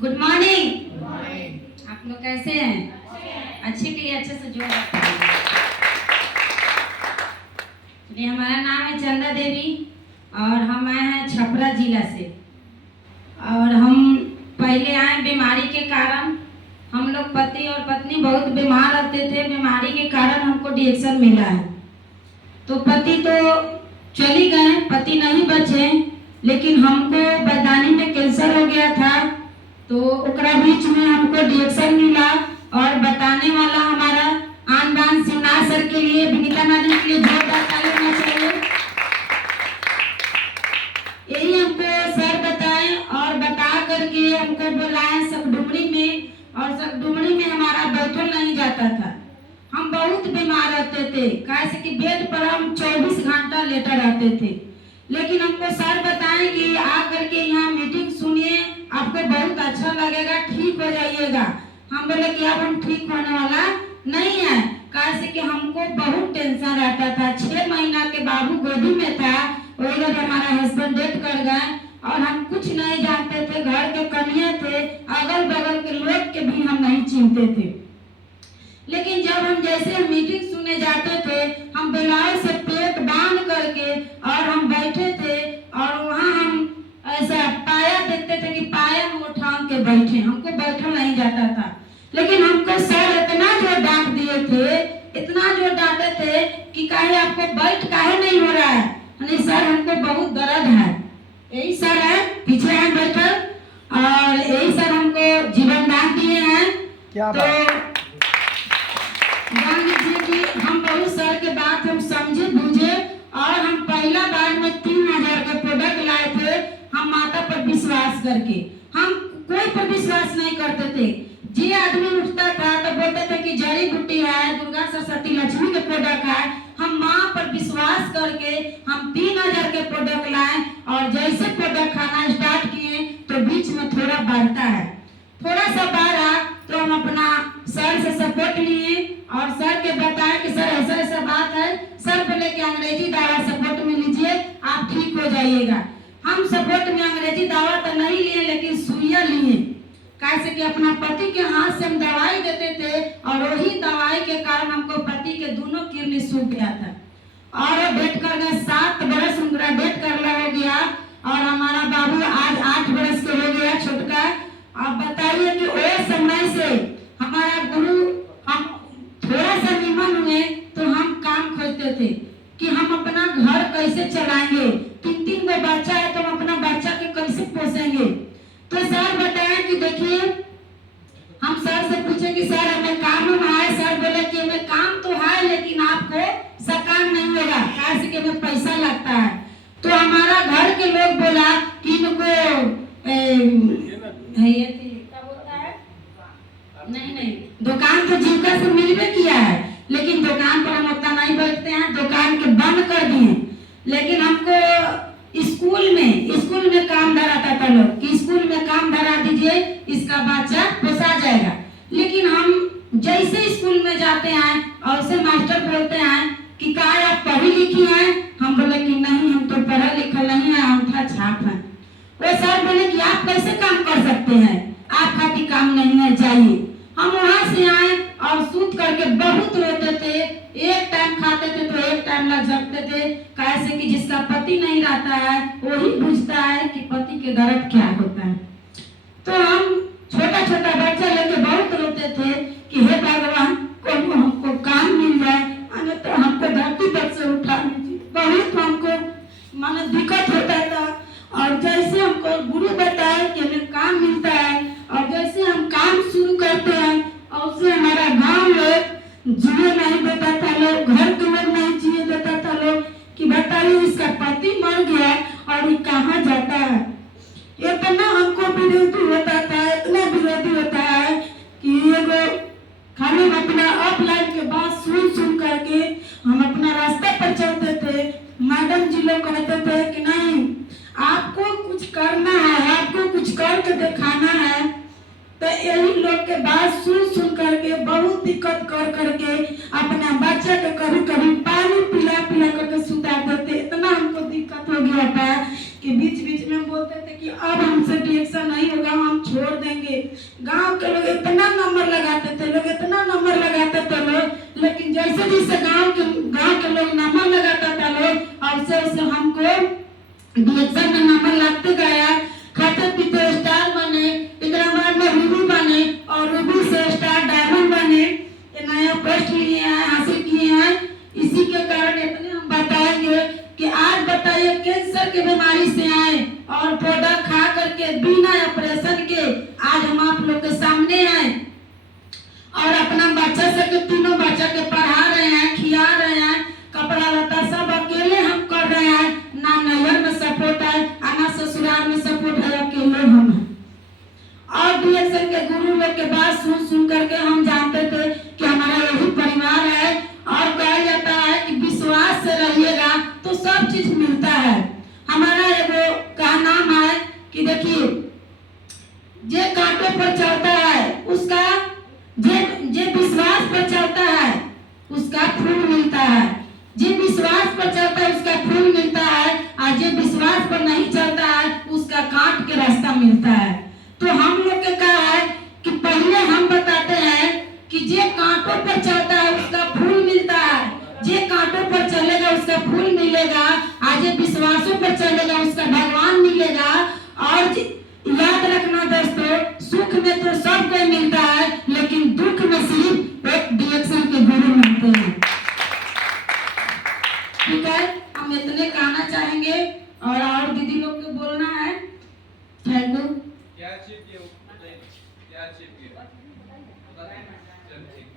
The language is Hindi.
Good morning. आप लोग कैसे हैं? अच्छे के लिए अच्छे से जोड़ रखते हैं। चलिए, हमारा नाम है चंदा देवी और हम आए हैं छपरा जिला से। और हम पहले आए बीमारी के कारण। हम लोग पति और पत्नी बहुत बीमार रहते थे। बीमारी के कारण हमको डिएक्शन मिला है। तो पति तो चली गए, पति नहीं बचे, लेकिन हमको बदानी में कैंसर हो गया था। तो ओकरा बीच में हमको डिएक्शन मिला और बताने वाला हमारा आन बान शिवनाथ सर के लिए, विनीता मैडम के लिए जोरदार ताली होना चाहिए। यही हमको सर बताए और बता करके हमको बुलाए सकडुमरी में। और सकडुमरी में हमारा बैठल नहीं जाता था। हम बहुत बीमार रहते थे, कैसे कि बेड पर हम 24 घंटा लेटे रहते थे। लेकिन हमको सर बताएं कि आ करके यहाँ मीटिंग सुनिए, आपको बहुत अच्छा लगेगा, ठीक हो जाइएगा। हम बोले कि अब हम ठीक होने वाला नहीं है, कैसे कि हमको बहुत टेंशन रहता था। 6 महीना के बाबू गोदी में था, वही हमारा हस्बैंड डेथ कर गए और हम कुछ नहीं जानते थे। घर के कमियां थे, अगल बगल के लोग के भी हम नहीं चिंते थे। लेकिन जब हम जैसे मीटिंग सुनने जाते थे, हम बेलाव से पेट बांध करके और हम बैठे थे और वहाँ हम ऐसा पाया देखते थे कि पाया में उठान के बैठे, हमको बैठा नहीं जाता था। लेकिन हमको सर इतना जो डांट दिए थे, इतना जो डांटे थे कि काहे आपको बैठ काहे नहीं हो रहा है। नहीं सर, हमको बहुत दर्द है। यही सर है, पीछे है बैठल, और यही सर हमको जीवन दान दिए हैं। क्या तो जान लीजिए कि हम बहुत सर के बात हम समझे बूझे और हम पहला बार में 3000 का प्रोडक्ट लाए थे। हम माता पर विश्वास करके, हम कोई पर विश्वास नहीं करते थे। जे आदमी उठता था तो बोलते थे कि जड़ी बूटी है, दुर्गा सरस्वती लक्ष्मी के प्रोडक्ट है। हम माँ पर विश्वास करके हम 3000 के प्रोडक्ट लाए और जैसे प्रोडक्ट खाना स्टार्ट किए तो बीच में थोड़ा बढ़ता है, थोड़ा सा बढ़ा तो हम अपना सर से सपोर्ट लिए और सर के बताया कि सर ऐसा ऐसा बात है। सर बोले कि अंग्रेजी दवा सपोर्ट में लीजिए, आप ठीक हो जाइएगा। हम सपोर्ट में अंग्रेजी दवा तो नहीं लिए, लेकिन सुइया लिए, कैसे कि अपना पति के हाथ से हम दवाई देते थे और वही दवाई के कारण हमको पति के दोनों किडनी सूख गया था और डेथ कर गए। 7 बरस उनका डेथ करना हो गया और हमारा बाबू आज 8 बरस के हो गया, छोटका। अब बताइए कि वो समय से हमारा गुरु, हम थोड़ा सा निमन हुए तो हम काम खोजते थे कि हम अपना घर कैसे चलाएंगे। 3 गो बच्चा है तो हम अपना बच्चा के कैसे पोसेंगे। तो सर बताया कि देखिए, हम सर से पूछे कि सर हमें काम है। सर बोले कि हमें काम तो है, लेकिन आपको सकाम नहीं होगा, कैसे कि हमें पैसा लगता है। तो हमारा घर के लोग बोला कि इनको नहीं, दुकान तो जीविका से मिलवे किया है, लेकिन दुकान पर हम उतना नहीं बैठते हैं, दुकान के बंद कर दिए। लेकिन हमको स्कूल में काम धराता था लोग कि स्कूल में काम धरा दीजिए, इसका बच्चा पोसा जाएगा। लेकिन हम जैसे स्कूल में जाते हैं और उसे मास्टर बोलते हैं कि क्या आप पढ़ी लिखी हैं। हम बोले कि नहीं, हम तो पढ़ा लिखा नहीं है, अंगूठा छाप है। वो सर बोले कि आप कैसे काम कर सकते हैं, आप खातिर काम नहीं है, जाइए। हम वहां से आए और सूत करके बहुत रोते थे। एक टाइम खाते थे तो एक टाइम लग सकते थे, कैसे कि जिसका पति नहीं रहता है वही बुझता है कि पति के दर्द क्या होता है। तो हम छोटा छोटा बच्चा लेके बहुत रोते थे कि हे भगवान, कोई हमको काम मिल जाए, तो हमको धरती पर से उठा लीजिए। बहुत हमको मानो दिक्कत होता था। और जैसे हमको गुरु बताया कि हमें काम मिलता है और जैसे हम काम शुरू करते हैं और उससे हमारा गांव लोग जिए नहीं देता था, लोग घर के लोग नहीं जिए देता था लोग कि बताइए इसका पति मर गया और ये कहाँ जाता है। इतना हमको विरोधी होता था, इतना विरोधी होता है कि एगो खाली अपना ऑफलाइन के बात सुन करके हम अपना रास्ते पर चलते थे। मैडम जी लोग कहते थे कि नहीं, आपको कुछ करना है, आपको कुछ करके दिखाना है। तो यही लोग के बात सुन करके बहुत दिक्कत कर करके अपना बच्चा के कभी कभी पानी पिला करके सुता देते। इतना हमको दिक्कत हो गया था कि बीच बीच में बोलते थे कि अब हमसे डिएक्शन नहीं होगा हम छोड़ देंगे। गांव के लोग इतना नंबर लगाते थे, लोग इतना नंबर लगाते थे लोग, लेकिन जैसे जैसे गांव के लोग नंबर लगाता था लोग, अब से उससे हमको डिएक्शन में नंबर लगते गया, खाते पीते स्टार बने, इतना बाद में रूबी बने और रूबी से स्टार डायमंड बने, ये नया पोस्ट लिए हैं, हासिल किए हैं। इसी के कारण इतने हम बताएंगे कि आज बताइए कैंसर की बीमारी से आए और प्रोडक्ट खा करके बिना ऑपरेशन के आज हम आप लोग के सामने आए और अपना बच्चा से के तीनों बच्चा के पढ़ा रहे हैं, खिला रहे हैं, कपड़ा लता सब अकेले हम कर रहे हैं, ना नैहर में सपोर्ट है ना ससुराल में सपोर्ट है, अकेले हम हैं। और डिएक्शन के गुरु लोग के बात सुन सुन करके हम जानते थे कि हमारा यही परिवार है और कहा जाता है कि विश्वास से रहिएगा तो सब चीज मिलता है। हमारा एगो का नाम है कि देखिए जे कांटों पर चलता है उसका जे विश्वास पर चलता है उसका फूल मिलता है, जे विश्वास पर चलता है उसका फूल मिलता है और जे विश्वास पर नहीं चलता है उसका कांट के रास्ता मिलता है। तो हम लोग के कहा है कि पहले हम बताते हैं कि जे कांटों पर चलता है उसका फूल मिलता है, जे कांटों पर चलेगा उसका फूल मिलेगा, आज विश्वासों पर चलेगा उसका भगवान मिलेगा। और याद रखना दोस्तों, सुख में तो सब कोई मिलता है लेकिन दुख में सिर्फ एक डिएक्शन के गुरु मिलते हैं। ठीक है, हम इतने कहना चाहेंगे और दीदी लोग को बोलना है। Thank you. क्या अचीव किया, क्या अचीव किया, चल ठीक।